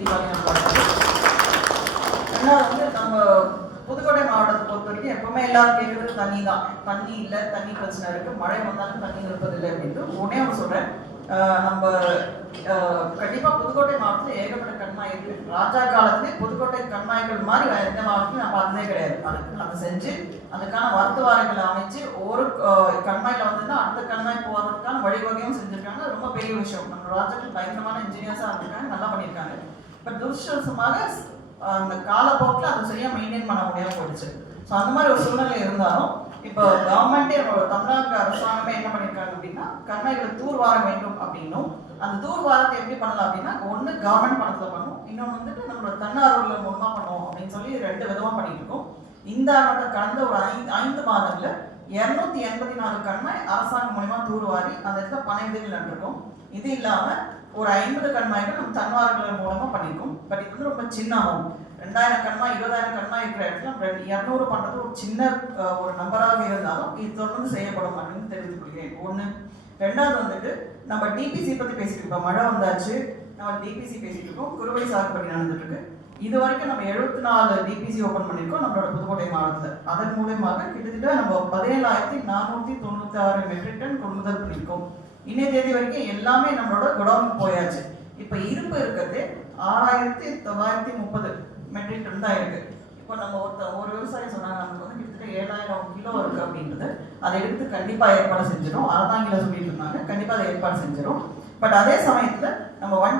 தீபாவளி நம்ம ரெண்டாவது வந்து நம்ம புதுக்கோட்டை மாவட்டத்தை பொறுத்த வரைக்கும் எப்பவுமே எல்லாரும் கேட்கறது தண்ணி தான். தண்ணி இல்லை, தண்ணி பிரச்சனை இருக்கு, மழை வந்தாலும் தண்ணி இருப்பதில்லை அப்படின்ட்டு உடனே ஒன்று சொல்றேன். நம்ம கண்டிப்பா புதுக்கோட்டை மாவட்டத்தில் ஏகப்பட்ட கண்மாய் இருக்கு. ராஜா காலத்திலே புதுக்கோட்டை கண்மாய்கள் மாதிரி எந்த மாவட்டத்தையும் நான் பார்த்ததே கிடையாது. அதுக்கு அதை செஞ்சு அதுக்கான மருத்துவரைகளை அமைச்சு ஒரு கண்மாயில வந்துன்னா அடுத்த கண்மாய் போகிறதுக்கான வழிவகையும் செஞ்சிருக்காங்க. ரொம்ப பெரிய விஷயம். நம்ம ராஜாக்கள் பயங்கரமான இன்ஜினியர்ஸாக இருந்திருக்காங்க, நல்லா பண்ணியிருக்காங்க. பட் துரதிருஷ்டவசமாக அந்த காலப்போக்கில் அதை சரியாக மெயின்டைன் பண்ண முடியாமல் போயிடுச்சு. ஸோ அந்த மாதிரி ஒரு சூழ்நிலை இருந்தாலும் இப்போ கவர்மெண்ட்டே தமிழ்நாடு அரசாங்கமே என்ன பண்ணியிருக்காங்க அப்படின்னா கண்மாய்களை தூர்வார வேண்டும் அப்படின்னும், அந்த தூர்வாரத்தை எப்படி பண்ணலாம் அப்படின்னா ஒன்று கவர்மெண்ட் பணத்தில் பண்ணும், இன்னொன்று வந்துட்டு நம்மளோட தன்னார்வலர்கள் மூலமாக பண்ணுவோம் அப்படின்னு சொல்லி 2 விதமாக பண்ணிட்டு இருக்கோம். இந்த ஆண்டு கடந்த ஒரு 5 மாதங்களில் 284 கண்மாய் அரசாங்கம் மூலமா தூர்வாரி அந்த இடத்துல பனை விதைகள் நட்டிருக்கோம். இது இல்லாமல் ஒரு 50 கண்மாய்கள் நம்ம தன்னார்வலர்கள் மூலமா பண்ணியிருக்கோம். பட் இது வந்து ரொம்ப சின்ன அமௌண்ட். 2000 கண்மாய் 20,000 கண்மாய் இருக்கிற இடத்துல 200 பண்ணுறது ஒரு சின்ன ஒரு நம்பராக இருந்தாலும் இது தொடர்ந்து செய்யப்படும் அப்படின்னு தெரிவித்துக் கொள்கிறேன். ஒன்று. ரெண்டாவது வந்துட்டு நம்ம டிபிசி பற்றி பேசிட்டு இருக்கோம். மழை வந்தாச்சு, நம்ம டிபிசி பேசிட்டு இருக்கோம். குறுவை சாகுபடி நடந்துட்டு இருக்கு. இது வரைக்கும் நம்ம 74 டிபிசி ஓப்பன் பண்ணியிருக்கோம் நம்மளோட புதுக்கோட்டை மாவட்டத்தில். அதன் மூலமாக கிட்டத்தட்ட நம்ம 17,496 மெட்ரிக் டன் கொள்முதல் பண்ணியிருக்கோம். இன்னைய தேதி வரைக்கும் எல்லாமே நம்மளோட குடோனுக்கு போயாச்சு. இப்போ இருப்பு இருக்கிறது 6,930 மெட்ரிக் டன் தான் இருக்கு. இப்போ நம்ம ஒரு விவசாயி சொன்னாங்க நமக்கு வந்து கிட்டத்தட்ட 7,000 கிலோ இருக்கு அப்படின்றது. அதை எடுத்து கண்டிப்பாக ஏற்பாடு செஞ்சிடும். 6,000 கிலோ சொல்லிட்டு இருந்தாங்க, கண்டிப்பாக அதை ஏற்பாடு செஞ்சிடும். பட் அதே சமயத்தில் நம்ம வண்டி